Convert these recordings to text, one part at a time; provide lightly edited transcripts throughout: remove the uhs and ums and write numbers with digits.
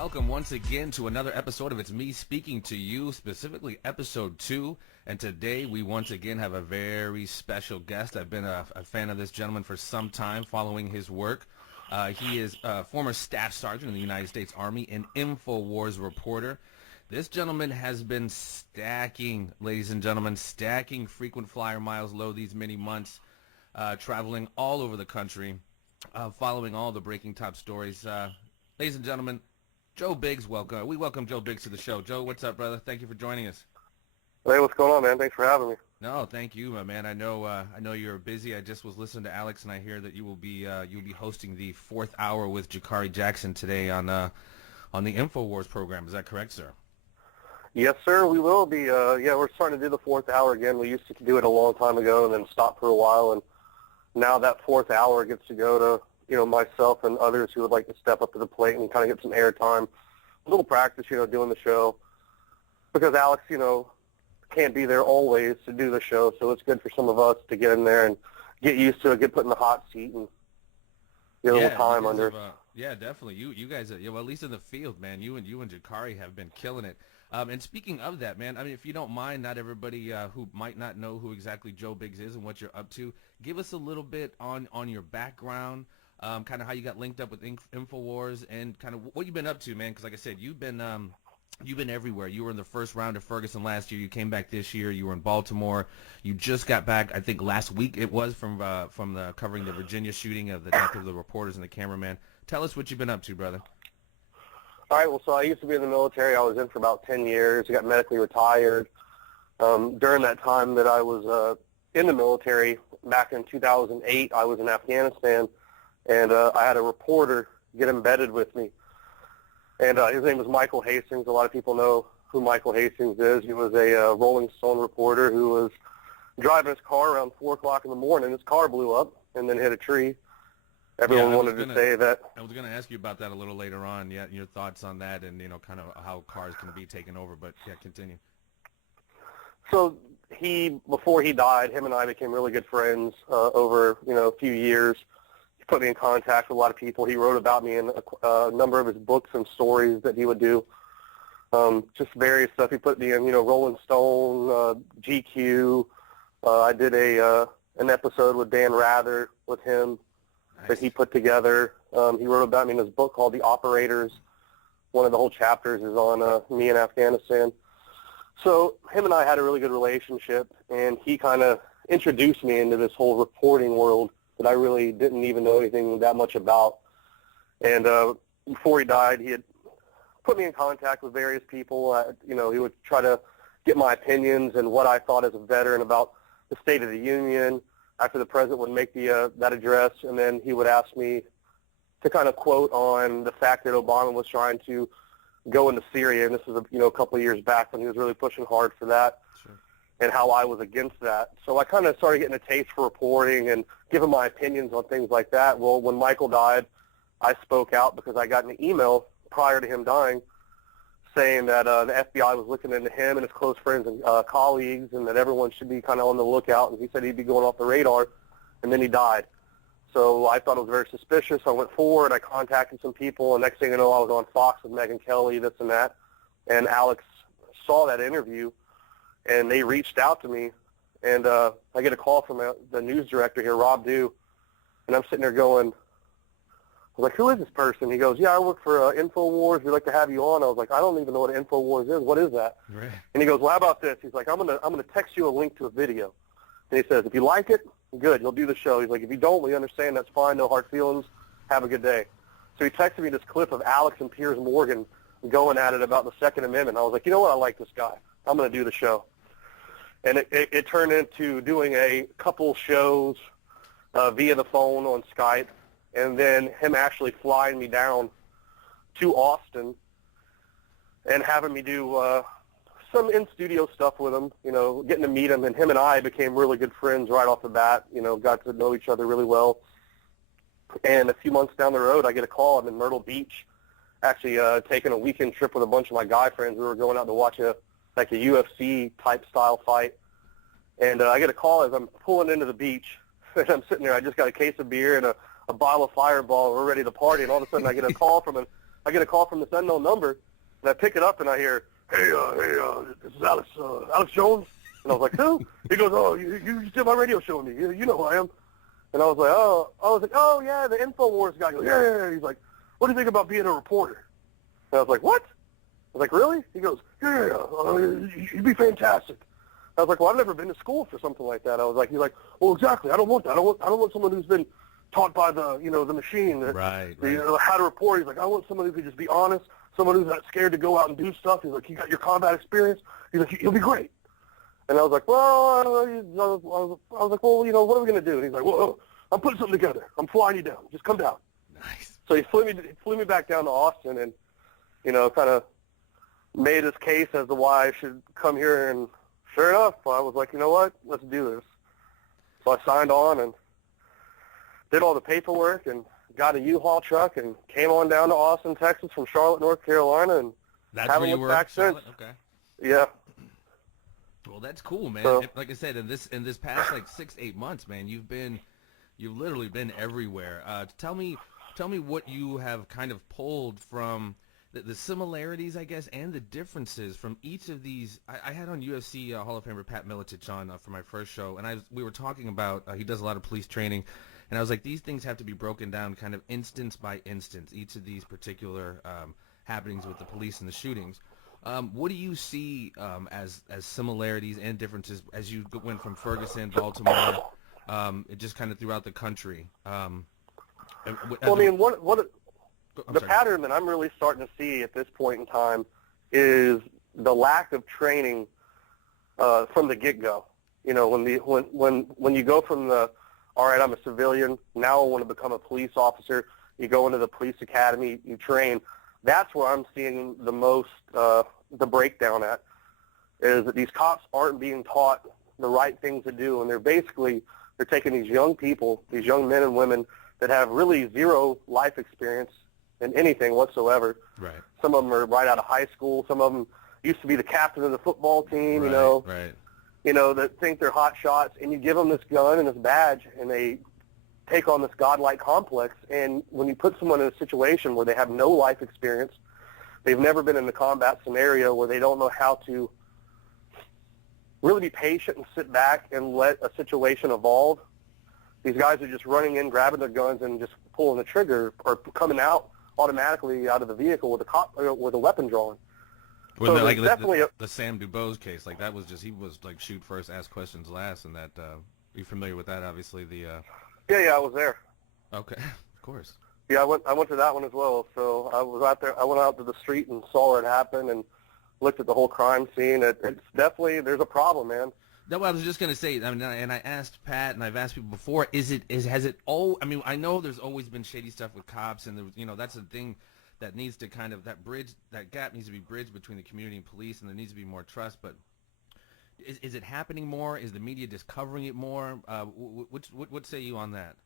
welcome once again to another episode of It's Me Speaking to You, specifically episode 2. And today we once again have a very special guest. I've been a fan of this gentleman for some time, following his work. He is a former staff sergeant in the United States Army, an Infowars reporter. This gentleman has been stacking, ladies and gentlemen, stacking frequent flyer miles low these many months, traveling all over the country, following all the breaking top stories. Ladies and gentlemen, Joe Biggs, welcome. We welcome Joe Biggs to the show. Joe, what's up, brother? Thank you for joining us. Hey, what's going on, man? Thanks for having me. No, thank you, my man. I know you're busy. I just was listening to Alex, and I hear that you'll be hosting the 4th hour with Jeffery Jackson today on the Infowars program. Is that correct, sir? Yes, sir. We will be. We're starting to do the 4th hour again. We used to do it a long time ago and then stop for a while, and now that 4th hour gets to go to myself and others who would like to step up to the plate and kind of get some airtime, a little practice, doing the show, because Alex, can't be there always to do the show, so it's good for some of us to get in there and get used to it, get put in the hot seat and get a little time under. Yeah, definitely. You guys, at least in the field, man, you and Jeffery have been killing it. And speaking of that, man, I mean, if you don't mind, not everybody who might not know who exactly Joe Biggs is and what you're up to, give us a little bit on your background, kind of how you got linked up with Infowars, and kind of what you've been up to, man. Because like I said, you've been everywhere. You were in the first round of Ferguson last year. You came back this year. You were in Baltimore. You just got back, I think, last week it was, from the covering the Virginia shooting of the death of the reporters and the cameraman. Tell us what you've been up to, brother. All right, well, so I used to be in the military. I was in for about 10 years. I got medically retired. During that time that I was in the military, back in 2008, I was in Afghanistan, and I had a reporter get embedded with me. And his name was Michael Hastings. A lot of people know who Michael Hastings is. He was a Rolling Stone reporter who was driving his car around 4 o'clock in the morning. His car blew up and then hit a tree. Everyone wanted to say that. I was going to ask you about that a little later on. Yeah, your thoughts on that, and kind of how cars can be taken over. But yeah, continue. So before he died, him and I became really good friends over a few years. He put me in contact with a lot of people. He wrote about me in a number of his books and stories that he would do. Just various stuff. He put me in Rolling Stone, GQ. I did an episode with Dan Rather with him. Nice. That he put together. He wrote about me in his book called The Operators. One of the whole chapters is on me in Afghanistan. So him and I had a really good relationship, and he kind of introduced me into this whole reporting world that I really didn't even know anything that much about. And before he died, he had put me in contact with various people. He would try to get my opinions and what I thought as a veteran about the State of the Union after the president would make that address, and then he would ask me to kind of quote on the fact that Obama was trying to go into Syria, and this was a couple of years back when he was really pushing hard for that. Sure. And how I was against that. So I kind of started getting a taste for reporting and giving my opinions on things like that. Well, when Michael died, I spoke out because I got an email prior to him dying saying that the FBI was looking into him and his close friends and colleagues, and that everyone should be kind of on the lookout, and he said he'd be going off the radar, and then he died. So I thought it was very suspicious. I went forward, I contacted some people, and next thing you know, I was on Fox with Megyn Kelly, this and that, and Alex saw that interview, and they reached out to me, and I get a call from the news director here, Rob Dew, and I'm sitting there going, I was like, who is this person? He goes, yeah, I work for Infowars. We'd like to have you on. I was like, I don't even know what Infowars is. What is that? Right. And he goes, well, how about this? He's like, I'm gonna text you a link to a video. And he says, if you like it, good, you'll do the show. He's like, if you don't, we understand. That's fine. No hard feelings. Have a good day. So he texted me this clip of Alex and Piers Morgan going at it about the Second Amendment. I was like, you know what? I like this guy. I'm going to do the show. And it turned into doing a couple shows via the phone on Skype, and then him actually flying me down to Austin and having me do some in-studio stuff with him, getting to meet him. And him and I became really good friends right off the bat, got to know each other really well. And a few months down the road, I get a call. I'm in Myrtle Beach, actually taking a weekend trip with a bunch of my guy friends. We were going out to watch a UFC-type style fight. And I get a call as I'm pulling into the beach, and I'm sitting there. I just got a case of beer and a bottle of Fireball. We're ready to party, and all of a sudden I get a call from I get a call from this unknown number, and I pick it up, and I hear, hey, this is Alex Jones. And I was like, who? He goes, oh, you did my radio show with me. You know who I am. And I was like, oh, yeah, the Infowars guy. He goes, yeah. He's like, what do you think about being a reporter? And I was like, what? I was like, really? He goes, yeah, you'd be fantastic. I was like, well, I've never been to school for something like that. He's like, well, exactly. I don't want that. I don't want someone who's been taught by the machine. Right. How to report. He's like, I want someone who can just be honest, someone who's not scared to go out and do stuff. He's like, you got your combat experience. He's like, you'll be great. And I was like, well, what are we going to do? And he's like, well, I'm putting something together. I'm flying you down. Just come down. Nice. So he flew me back down to Austin and, kind of made his case as to why I should come here. And sure enough, I was like, you know what? Let's do this. So I signed on and did all the paperwork and got a U-Haul truck and came on down to Austin, Texas from Charlotte, North Carolina. And that's where you were? Back since. Okay. Yeah. Well, that's cool, man. So, like I said, in this past 6-8 months, man, you've literally been everywhere. Tell me what you have kind of pulled from the similarities, I guess, and the differences from each of these. I had on UFC Hall of Famer Pat Miletich on for my first show, and we were talking about he does a lot of police training, and I was like, these things have to be broken down kind of instance by instance, each of these particular happenings with the police and the shootings. What do you see as similarities and differences as you went from Ferguson, Baltimore, just kind of throughout the country? The pattern that I'm really starting to see at this point in time is the lack of training from the get-go. When you go from all right, I'm a civilian, now I want to become a police officer, you go into the police academy, you train. That's where I'm seeing the most the breakdown at, is that these cops aren't being taught the right things to do, and they're taking these young people, these young men and women that have really zero life experience in anything whatsoever. Right. Some of them are right out of high school. Some of them used to be the captain of the football team, Right. That think they're hot shots, and you give them this gun and this badge, and they take on this godlike complex. And when you put someone in a situation where they have no life experience, they've never been in a combat scenario, where they don't know how to really be patient and sit back and let a situation evolve, these guys are just running in, grabbing their guns, and just pulling the trigger, or coming out automatically out of the vehicle with a weapon drawn. Well, so like definitely the Sam Dubose case, like that was just, he was like shoot first, ask questions last, and that you familiar with that? Obviously, Yeah, I was there. Okay, of course. Yeah, I went to that one as well. So I was out there. I went out to the street and saw it happen and looked at the whole crime scene. It's definitely, there's a problem, man. No, I was just gonna say, and I asked Pat, and I've asked people before, has it all? I mean, I know there's always been shady stuff with cops, and that's the thing that needs to kind of, that gap needs to be bridged between the community and police, and there needs to be more trust. But is it happening more? Is the media just covering it more? What say you on that?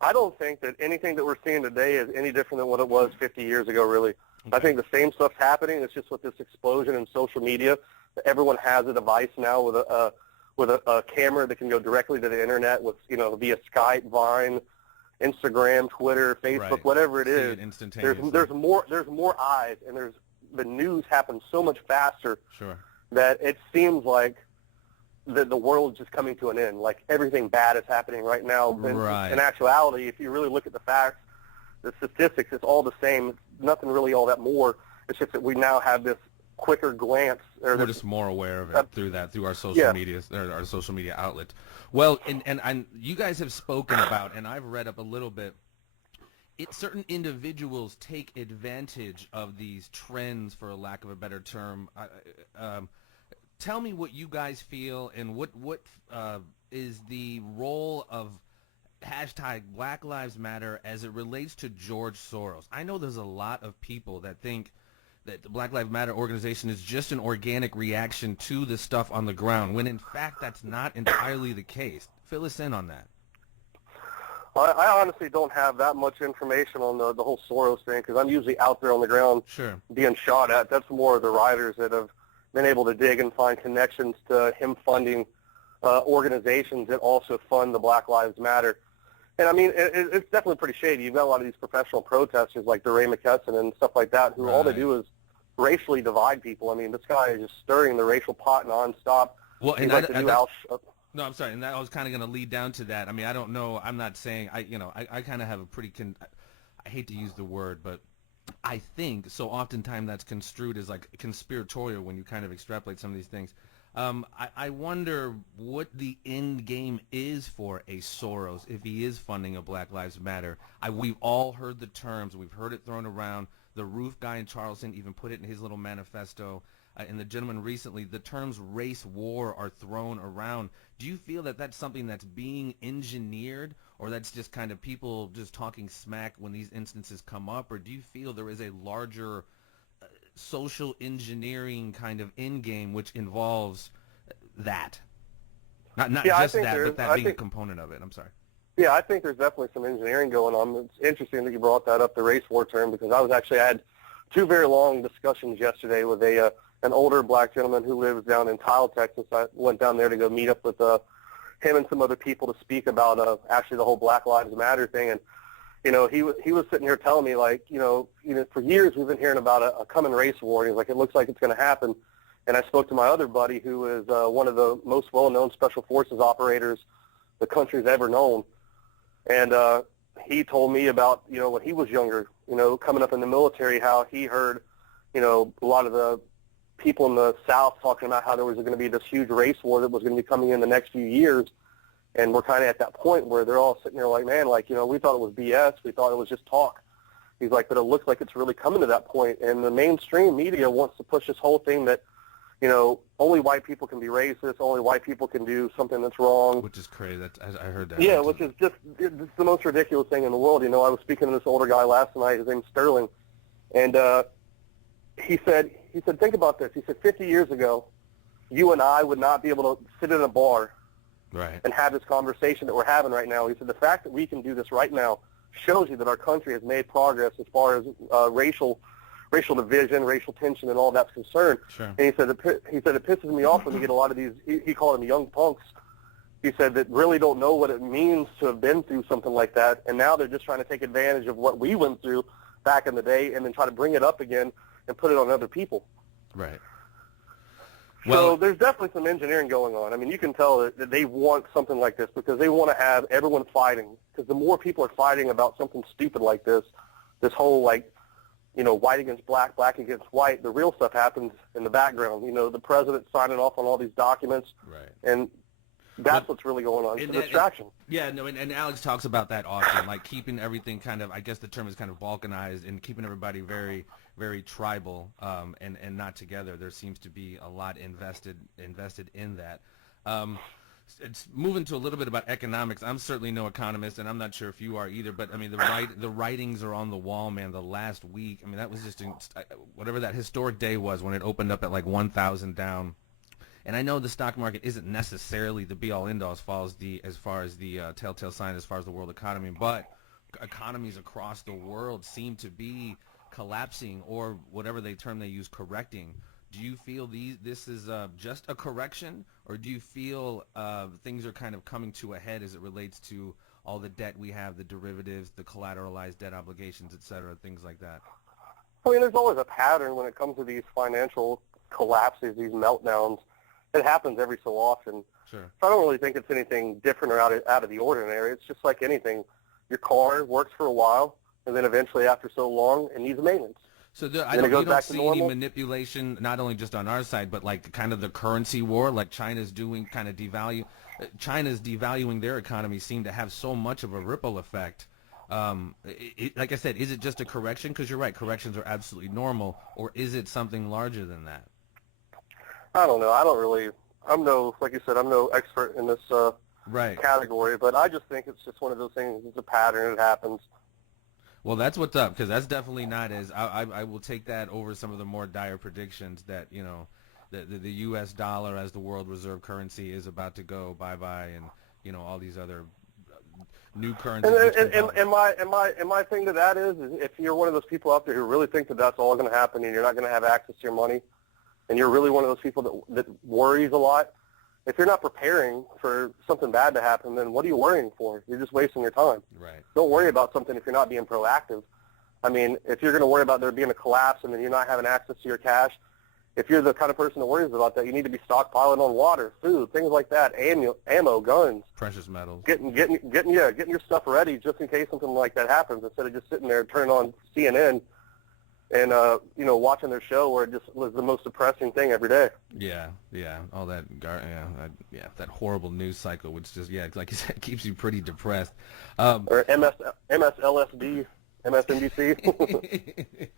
I don't think that anything that we're seeing today is any different than what it was 50 years ago, really. Okay. I think the same stuff's happening. It's just with this explosion in social media. Everyone has a device now with a camera that can go directly to the internet with, via Skype, Vine, Instagram, Twitter, Facebook, right. Whatever it is. Instantaneously. There's more eyes, and the news happens so much faster. Sure. That it seems like the world's just coming to an end. Like everything bad is happening right now. Right. In actuality, if you really look at the facts, the statistics, it's all the same. It's nothing really all that more. It's just that we now have this quicker glance. We're just more aware of it through our social media, or our social media outlets. Well, and you guys have spoken about, and I've read up a little bit, certain individuals take advantage of these trends, for a lack of a better term. Tell me what you guys feel, and what is the role of hashtag Black Lives Matter as it relates to George Soros. I know there's a lot of people that think that the Black Lives Matter organization is just an organic reaction to the stuff on the ground, when in fact that's not entirely the case. Fill us in on that. I honestly don't have that much information on the whole Soros thing, because I'm usually out there on the ground being shot at. That's more of the writers that have been able to dig and find connections to him funding organizations that also fund the Black Lives Matter. And I mean, it's definitely pretty shady. You've got a lot of these professional protesters like DeRay McKesson and stuff like that who all they do is racially divide people. I mean, this guy is just stirring the racial pot nonstop. Well, and no, I'm sorry, and that I was kind of going to lead down to that. I mean, I don't know. I'm not saying I kind of have a pretty I hate to use the word, but I think so. Oftentimes that's construed as like conspiratorial when you kind of extrapolate some of these things. I wonder what the end game is for a Soros if he is funding a Black Lives Matter. We've all heard the terms. We've heard it thrown around. The roof guy in Charleston even put it in his little manifesto. And the gentleman recently, the terms race war are thrown around. Do you feel that that's something that's being engineered, or that's just kind of people just talking smack when these instances come up? Or do you feel there is a larger social engineering kind of end game which involves that? Not just that, but that being a component of it. I'm sorry. Yeah, I think there's definitely some engineering going on. It's interesting that you brought that up, the race war term, because I had two very long discussions yesterday with an older black gentleman who lives down in Tile, Texas. I went down there to go meet up with him and some other people to speak about actually the whole Black Lives Matter thing. And he was sitting here telling me, like, for years we've been hearing about a coming race war. And he's like, it looks like it's going to happen. And I spoke to my other buddy who is one of the most well-known special forces operators the country's ever known. And he told me about, when he was younger, coming up in the military, how he heard, a lot of the people in the South talking about how there was going to be this huge race war that was going to be coming in the next few years. And we're kind of at that point where they're all sitting there like, man, like, we thought it was BS. We thought it was just talk. He's like, but it looks like it's really coming to that point. And the mainstream media wants to push this whole thing that, only white people can be racist. Only white people can do something that's wrong. Which is crazy. I heard that. Yeah, which is just it's the most ridiculous thing in the world. I was speaking to this older guy last night. His name's Sterling. And he said, think about this. He said, 50 years ago, you and I would not be able to sit in a bar and have this conversation that we're having right now. He said, the fact that we can do this right now shows you that our country has made progress as far as racial division, racial tension, and all that's concerned. Sure. And he said it pisses me off when you get a lot of these, he called them young punks. He said that really don't know what it means to have been through something like that, and now they're just trying to take advantage of what we went through back in the day and then try to bring it up again and put it on other people. Right. So there's definitely some engineering going on. I mean, you can tell that they want something like this because they want to have everyone fighting. Because the more people are fighting about something stupid like this whole, like, white against black, black against white, the real stuff happens in the background. The president signing off on all these documents. Right. And that's what's really going on. It's a distraction. And Alex talks about that often, like keeping everything kind of, I guess the term is kind of balkanized, and keeping everybody very, very tribal and not together. There seems to be a lot invested in that. It's moving to a little bit about economics. I'm certainly no economist, and I'm not sure if you are either. But I mean, the writings are on the wall, man. The last week, I mean, that was just whatever that historic day was when it opened up at like 1,000 down. And I know the stock market isn't necessarily the be-all, end-all as far as the telltale sign as far as the world economy, but economies across the world seem to be collapsing, or whatever term they use, correcting. Do you feel this is just a correction, or do you feel things are kind of coming to a head as it relates to all the debt we have, the derivatives, the collateralized debt obligations, et cetera, things like that? I mean, there's always a pattern when it comes to these financial collapses, these meltdowns. It happens every so often. Sure. So I don't really think it's anything different or out of the ordinary. It's just like anything. Your car works for a while, and then eventually after so long, it needs maintenance. So you don't see any manipulation, not only just on our side, but like kind of the currency war, like China's doing, kind of China's devaluing their economy seem to have so much of a ripple effect. Like I said, is it just a correction? Because you're right, corrections are absolutely normal, or is it something larger than that? I don't know. Like you said, I'm no expert in this category, but I just think it's just one of those things. It's a pattern. It happens. Well, that's what's up, because that's definitely not as I will take that over some of the more dire predictions that the U.S. dollar as the world reserve currency is about to go bye-bye, and all these other new currencies. And my thing to that is if you're one of those people out there who really think that that's all going to happen and you're not going to have access to your money, and you're really one of those people that worries a lot, if you're not preparing for something bad to happen, then what are you worrying for? You're just wasting your time. Right. Don't worry about something if you're not being proactive. I mean, if you're going to worry about there being a collapse and then you're not having access to your cash, if you're the kind of person that worries about that, you need to be stockpiling on water, food, things like that, ammo, guns, precious metals, getting your stuff ready just in case something like that happens, instead of just sitting there turning on CNN and watching their show where it just was the most depressing thing every day. Yeah, all that, that horrible news cycle, which just, like you said, keeps you pretty depressed. Or MSLSD, MSNBC.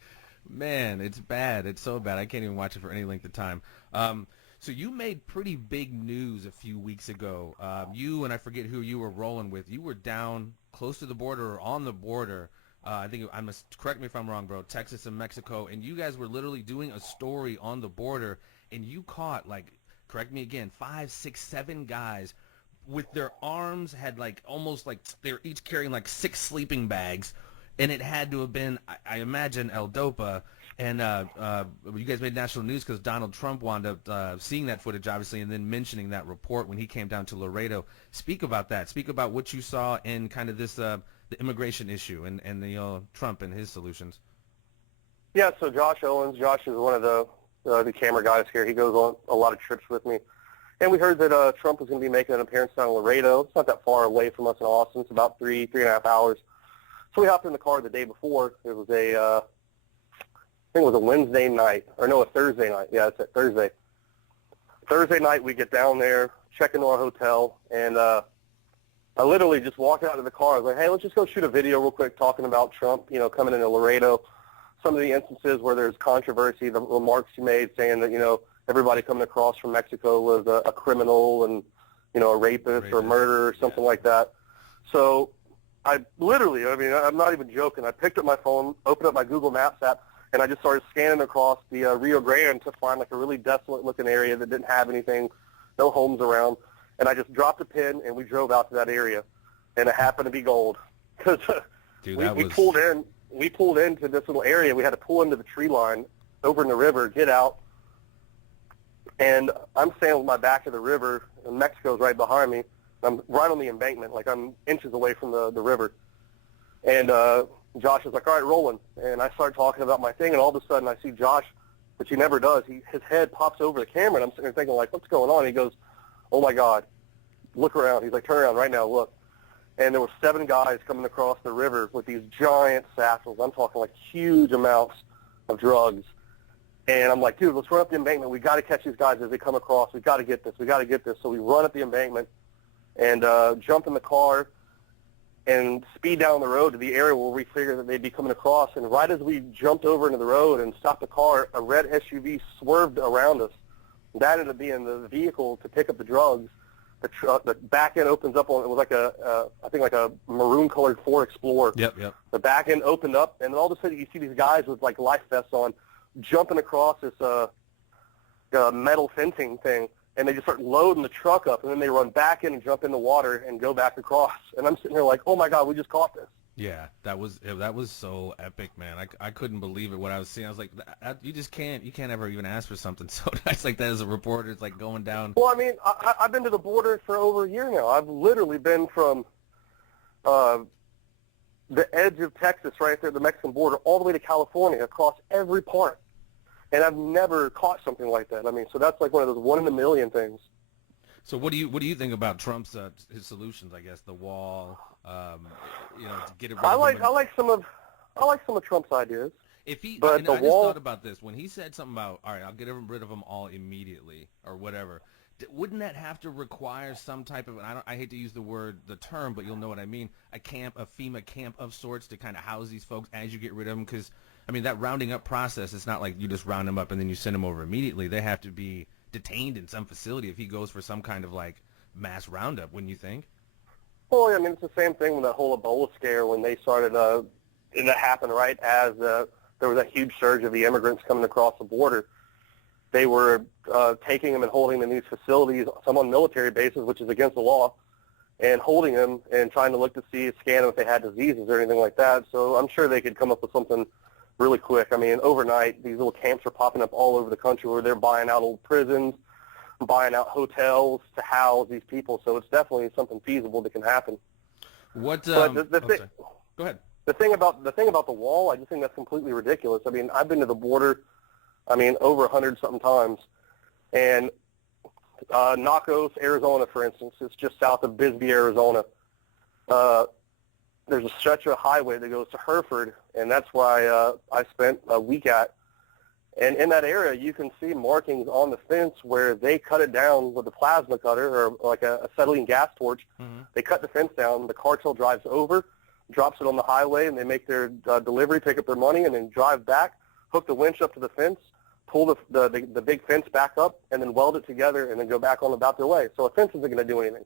Man, it's bad. It's so bad. I can't even watch it for any length of time. So you made pretty big news a few weeks ago. You and I forget who you were rolling with. You were down close to the border or on the border. I think I must correct me if I'm wrong, bro. Texas and Mexico, and you guys were literally doing a story on the border, and you caught, like, correct me again, 5, 6, 7 guys with their arms had almost like they were each carrying 6 sleeping bags. And it had to have been, I imagine, El Dopa. And you guys made national news because Donald Trump wound up seeing that footage, obviously, and then mentioning that report when he came down to Laredo. Speak about that. Speak about what you saw in kind of this the immigration issue and the Trump and his solutions. Yeah, so Josh Owens. Josh is one of the camera guys here. He goes on a lot of trips with me. And we heard that Trump was going to be making an appearance down in Laredo. It's not that far away from us in Austin. It's about 3.5 hours. So we hopped in the car the day before. It was I think it was a Wednesday night, or no, a Thursday night. Yeah, it's Thursday. Thursday night, we get down there, check into our hotel, and I literally just walked out of the car. I was like, hey, let's just go shoot a video real quick talking about Trump, coming into Laredo. Some of the instances where there's controversy, the remarks he made saying that, everybody coming across from Mexico was a criminal and, a rapist or murderer or something like that. So I literally, I'm not even joking. I picked up my phone, opened up my Google Maps app, and I just started scanning across the Rio Grande to find a really desolate-looking area that didn't have anything, no homes around. And I just dropped a pin, and we drove out to that area, and it happened to be gold. Because we pulled into this little area. We had to pull into the tree line over in the river, get out, and I'm standing with my back to the river, and Mexico's right behind me. I'm right on the embankment, I'm inches away from the river. And Josh is like, all right, rolling. And I start talking about my thing, and all of a sudden I see Josh, which he never does. His head pops over the camera, and I'm sitting there thinking, what's going on? He goes, oh, my God, look around. He's like, turn around right now, look. And there were 7 guys coming across the river with these giant satchels. I'm talking huge amounts of drugs. And I'm like, dude, let's run up the embankment. We got to catch these guys as they come across. We got to get this. So we run up the embankment and jump in the car and speed down the road to the area where we figured that they'd be coming across. And right as we jumped over into the road and stopped the car, a red SUV swerved around us. That ended up being the vehicle to pick up the drugs. The back end opens up on, it was I think a maroon-colored Ford Explorer. Yep. The back end opened up, and then all of a sudden you see these guys with life vests on jumping across this metal fencing thing. And they just start loading the truck up, and then they run back in and jump in the water and go back across. And I'm sitting here like, oh, my God, we just caught this. Yeah, that was so epic, man. I couldn't believe it when I was seeing. I was like, you can't ever even ask for something so nice like that as a reporter. It's like going down. Well, I've been to the border for over a year now. I've literally been from the edge of Texas right there, the Mexican border, all the way to California, across every part. And I've never caught something like that. So that's one of those one in a million things. So what do you think about Trump's his solutions? I guess the wall, to get it. I like some of Trump's ideas. If he, but I just thought about this when he said something about, all right, I'll get rid of them all immediately or whatever. Wouldn't that have to require some type of? I hate to use the term, but you'll know what I mean. A FEMA camp of sorts to kind of house these folks as you get rid of them, because. That rounding up process, it's not like you just round them up and then you send them over immediately. They have to be detained in some facility if he goes for some kind of mass roundup, wouldn't you think? Well, it's the same thing with that whole Ebola scare when they started, and that happened right as there was a huge surge of the immigrants coming across the border. They were taking them and holding them in these facilities, some on military bases, which is against the law, and holding them and trying to look to scan them if they had diseases or anything like that. So I'm sure they could come up with something really quick. Overnight, these little camps are popping up all over the country where they're buying out old prisons, buying out hotels to house these people. So it's definitely something feasible that can happen. What? But Go ahead. The thing about the wall, I just think that's completely ridiculous. I mean, I've been to the border, over 100-something times, and Nacos, Arizona, for instance, it's just south of Bisbee, Arizona. There's a stretch of highway that goes to Hereford, and that's where I spent a week at. And in that area, you can see markings on the fence where they cut it down with a plasma cutter or like a acetylene gas torch. Mm-hmm. They cut the fence down. The cartel drives over, drops it on the highway, and they make their delivery, pick up their money, and then drive back, hook the winch up to the fence, pull the big fence back up, and then weld it together, and then go back on about their way. So a fence isn't going to do anything.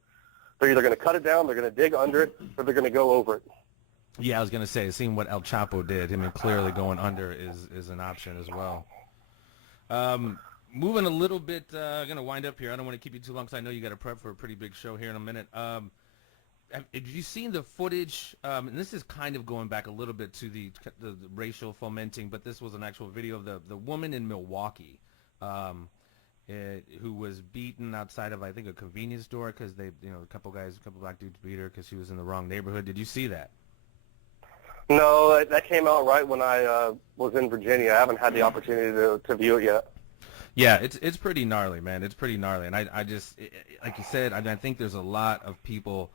They're either going to cut it down, they're going to dig under it, or they're going to go over it. Yeah, I was going to say, seeing what El Chapo did, I mean, clearly going under is an option as well. Moving a little bit, going to wind up here. I don't want to keep you too long because I know you got to prep for a pretty big show here in a minute. Have you seen the footage? And this is kind of going back a little bit to the racial fomenting, but this was an actual video of the woman in Milwaukee who was beaten outside of, I think, a convenience store because a couple black dudes beat her because she was in the wrong neighborhood. Did you see that? No, that came out right when I was in Virginia. I haven't had the opportunity to view it yet. Yeah, it's pretty gnarly, man. It's pretty gnarly, and I just like you said, I think there's a lot of people.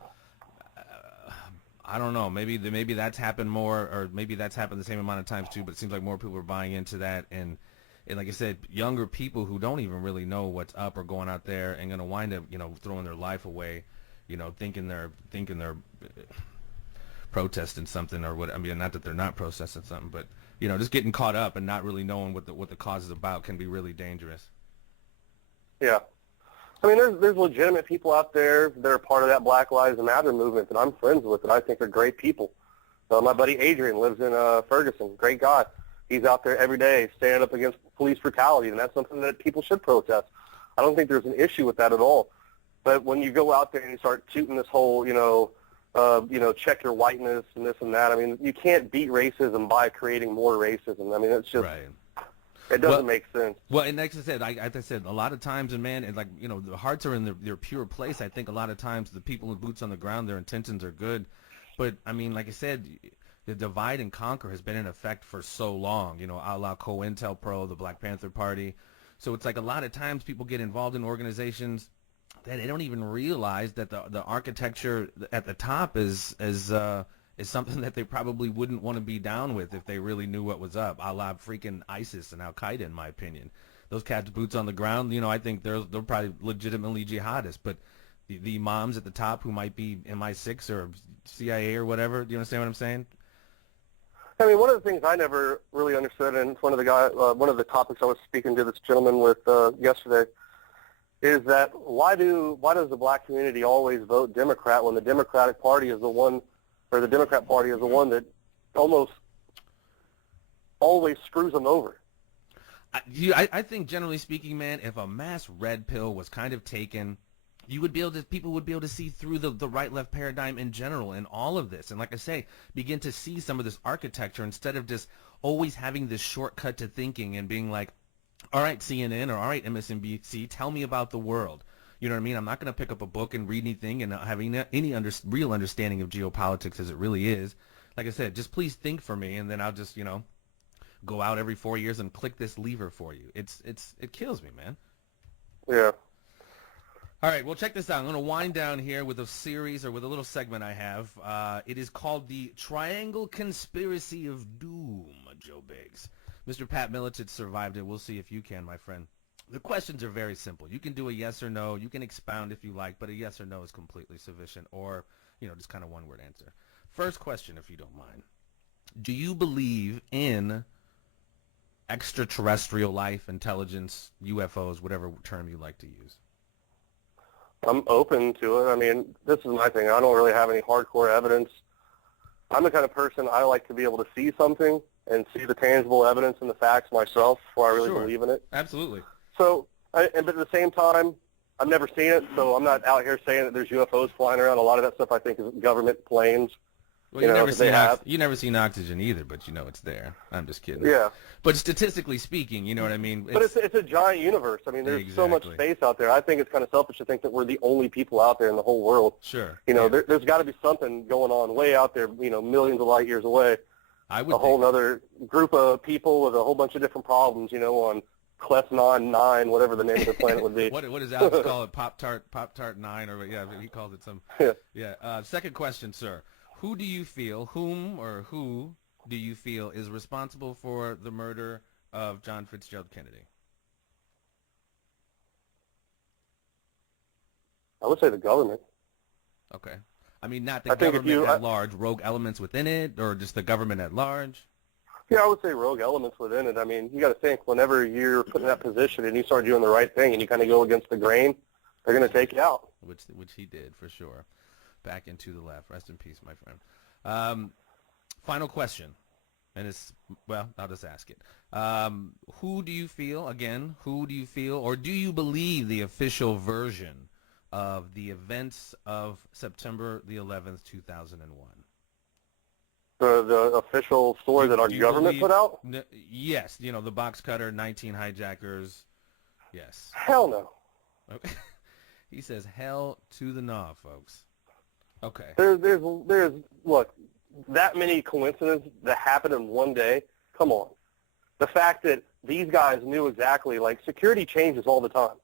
I don't know. Maybe that's happened more, or maybe that's happened the same amount of times too. But it seems like more people are buying into that, and like I said, younger people who don't even really know what's up are going out there and going to wind up, throwing their life away, thinking they're protesting something or what. I mean, not that they're not protesting something, but just getting caught up and not really knowing what the cause is about can be really dangerous. Yeah, I mean, there's legitimate people out there that are part of that Black Lives Matter movement that I'm friends with that I think are great people. My buddy Adrian lives in Ferguson. Great guy. He's out there every day standing up against police brutality, and that's something that people should protest. I don't think there's an issue with that at all. But when you go out there and you start tooting this whole, check your whiteness and this and that, I mean, you can't beat racism by creating more racism. I mean, it's just, right. It doesn't make sense. Well, and like I said, a lot of times, and man, the hearts are in their pure place. I think a lot of times the people with boots on the ground, their intentions are good. But, I mean, like I said, the divide and conquer has been in effect for so long, a la COINTELPRO, the Black Panther Party. So it's like a lot of times people get involved in organizations that they don't even realize that the architecture at the top is something that they probably wouldn't want to be down with if they really knew what was up, a la freaking ISIS and Al-Qaeda, in my opinion. Those cats' boots on the ground, I think they're probably legitimately jihadists, but the imams at the top who might be MI6 or CIA or whatever, do you understand what I'm saying? I mean, one of the things I never really understood, and it's one of the topics I was speaking to this gentleman with yesterday, is that why does the black community always vote Democrat when the Democratic Party is the one, or the Democrat Party is the one that almost always screws them over? I think generally speaking, man, if a mass red pill was kind of taken, people would be able to see through the right-left paradigm in general and all of this. And like I say, begin to see some of this architecture instead of just always having this shortcut to thinking and being like, all right, CNN, or all right, MSNBC, tell me about the world. You know what I mean? I'm not going to pick up a book and read anything and not having any real understanding of geopolitics as it really is. Like I said, just please think for me, and then I'll just, go out every 4 years and click this lever for you. It kills me, man. Yeah. All right, well, check this out. I'm going to wind down here with a series, or with a little segment I have. It is called the Triangle Conspiracy of Doom, Joe Biggs. Mr. Pat Miletich survived it. We'll see if you can, my friend. The questions are very simple. You can do a yes or no. You can expound if you like, but a yes or no is completely sufficient, or, just kind of one-word answer. First question, if you don't mind. Do you believe in extraterrestrial life, intelligence, UFOs, whatever term you like to use? I'm open to it. I mean, this is my thing. I don't really have any hardcore evidence. I'm the kind of person, I like to be able to see something and see the tangible evidence and the facts myself before I really believe in it. Absolutely. So, but at the same time, I've never seen it, so I'm not out here saying that there's UFOs flying around. A lot of that stuff I think is government planes. Well, you know, that they have. you never seen oxygen either, but you know it's there. I'm just kidding. Yeah. But statistically speaking, you know what I mean? But it's a giant universe. I mean, there's so much space out there. I think it's kind of selfish to think that we're the only people out there in the whole world. Sure. You know, there's got to be something going on way out there, you know, millions of light years away. I would a whole other group of people with a whole bunch of different problems, you know, on Clefnon 9, whatever the name of the planet would be. What does Alex call it? Pop-Tart 9, or yeah, he calls it some. Yeah. Second question, sir. Who do you feel do you feel is responsible for the murder of John Fitzgerald Kennedy? I would say the government. Okay. I mean, not the government at large, rogue elements within it, or just the government at large? Yeah, I would say rogue elements within it. I mean, you got to think, whenever you're put in that position and you start doing the right thing and you kind of go against the grain, they're going to take you out. Which he did, for sure. Back into the left. Rest in peace, my friend. Final question. And I'll just ask it. Who do you feel, or do you believe the official version of the events of September the 11th, 2001? The official story that our government put out? Yes. You know, the box cutter, 19 hijackers. Yes. Hell no. Okay. He says hell to the no, folks. Okay. There's look, that many coincidences that happened in one day. Come on. The fact that these guys knew exactly, like, security changes all the time.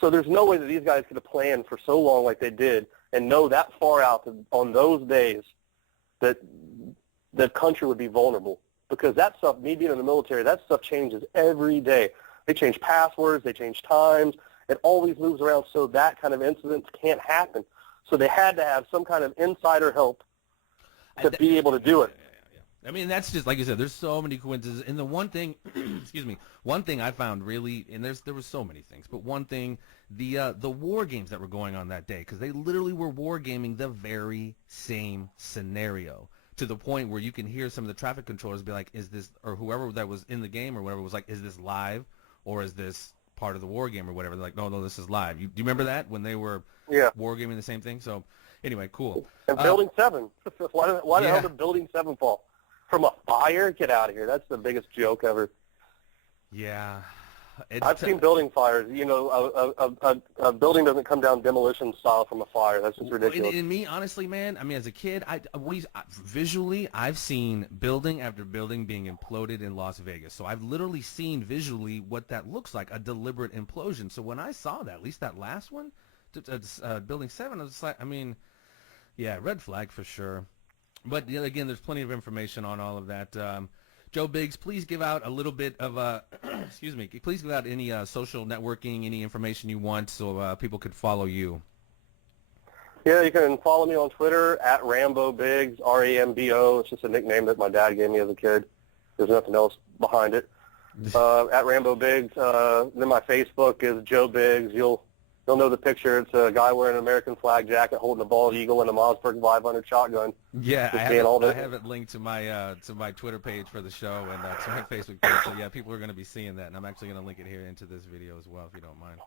So there's no way that these guys could have planned for so long like they did and know that far out on those days that the country would be vulnerable. Because that stuff, me being in the military, that stuff changes every day. They change passwords, they change times. It always moves around, so that kind of incidents can't happen. So they had to have some kind of insider help to be able to do it. I mean, that's just, like you said, there's so many coincidences. And the one thing, one thing I found really, and there were so many things, but one thing, the war games that were going on that day, because they literally were war gaming the very same scenario, to the point where you can hear some of the traffic controllers be like, is this, or whoever that was in the game or whatever was like, is this live, or is this part of the war game or whatever? They're like, no, this is live. Do you remember that, when they were war gaming the same thing? So anyway, cool. And Building 7. Why the hell did Building 7 fall? From a fire? Get out of here. That's the biggest joke ever. Yeah. I've seen building fires. You know, a building doesn't come down demolition style from a fire. That's just ridiculous. And me, honestly, man, I mean, as a kid, visually, I've seen building after building being imploded in Las Vegas. So I've literally seen visually what that looks like, a deliberate implosion. So when I saw that, at least that last one, Building 7, I was just like, I mean, yeah, red flag for sure. But again, there's plenty of information on all of that. Joe Biggs, please give out a little bit of please give out any social networking, any information you want, so people could follow you. Yeah, you can follow me on Twitter at Rambo Biggs, R-A-M-B-O. It's just a nickname that my dad gave me as a kid. There's nothing else behind it. At Rambo Biggs. Then my Facebook is Joe Biggs. You'll know the picture. It's a guy wearing an American flag jacket holding a bald eagle and a Mossberg 500 shotgun. Yeah, I have it linked to my Twitter page for the show and to my Facebook page. So yeah, people are going to be seeing that, and I'm actually going to link it here into this video as well, if you don't mind.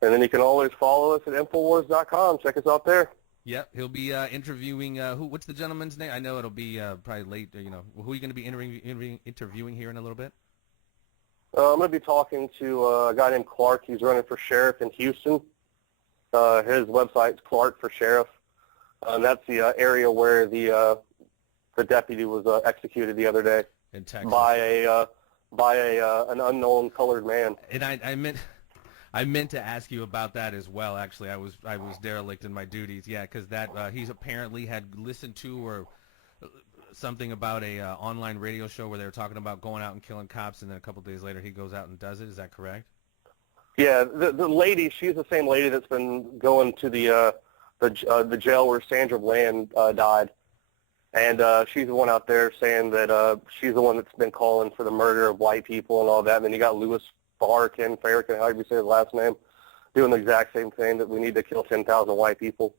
And then you can always follow us at Infowars.com. Check us out there. Yep, he'll be interviewing. What's the gentleman's name? I know it'll be probably late. You know, who are you going to be interviewing here in a little bit? I'm going to be talking to a guy named Clark. He's running for sheriff in Houston. His website's Clark for Sheriff, and that's the area where the deputy was executed the other day in Texas by an unknown colored man. And I meant to ask you about that as well. Actually, I was derelict in my duties. Yeah, because that he's apparently had listened to or something about a online radio show where they were talking about going out and killing cops, and then a couple days later he goes out and does it. Is that correct? Yeah, the lady, she's the same lady that's been going to the jail where Sandra Bland died, and she's the one out there saying that she's the one that's been calling for the murder of white people and all that. And then you got Louis Farrakhan, however you say his last name, doing the exact same thing, that we need to kill 10,000 white people.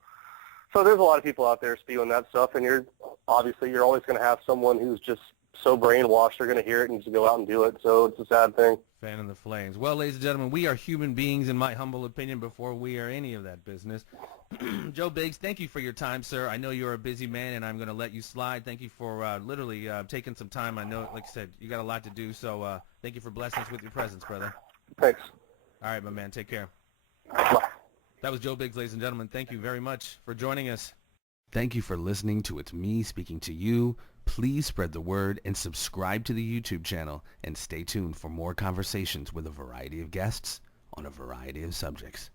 So there's a lot of people out there spewing that stuff, and you're always going to have someone who's just so brainwashed they're going to hear it and just go out and do it. So it's a sad thing. Fanning the flames. Well, ladies and gentlemen, we are human beings, in my humble opinion, before we are any of that business. Joe Biggs, thank you for your time, sir. I know you're a busy man, and I'm going to let you slide. Thank you for literally taking some time. I know, like I said, you got a lot to do, so thank you for blessing us with your presence, brother. Thanks. All right, my man. Take care. Bye. That was Joe Biggs, ladies and gentlemen. Thank you very much for joining us. Thank you for listening to It's Me Speaking to You. Please spread the word and subscribe to the YouTube channel, and stay tuned for more conversations with a variety of guests on a variety of subjects.